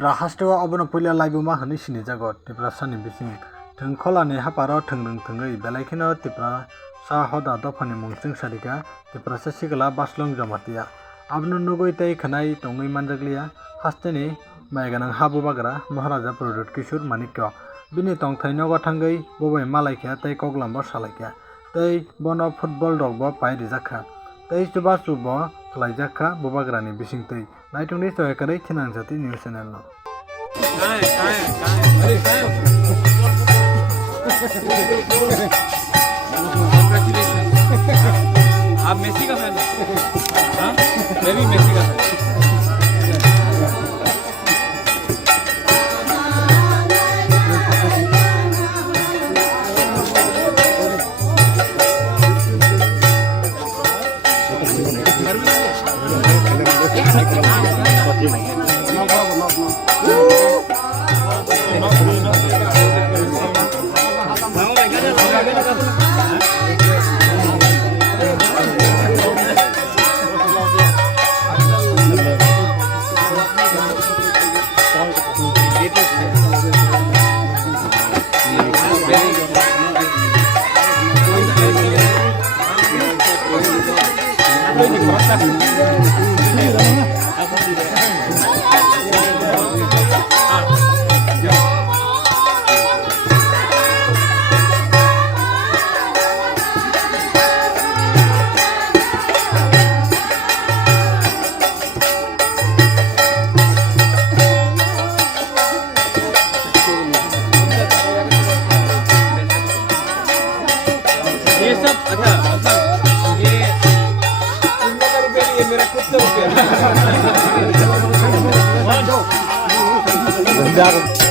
Tipra hasto abono puila laibuma hani sini jagot tipra sani bising thung kholani haparo thungrung thungai belaikino tipra sa hoda dofani mungsung sarika tipra sa sigala baslong jamatia abno nugoi tai khanai tongai manjakliya hasteni maiganang habu bagra maharaja product kishur manikyo bini tongthai nogo thangai bobai malaikya tai koklambo salaikya tai bono football rok bo pai rijakha tai chuba chubo khlaijakha bobagrani bising tai naitungni soyakarai thinangjati news channel no आप Messi का fan हाँ मैं भी Messi का fan ये सब अच्छा मतलब ये 3,000 रुपये ये मेरा खुद का रुपया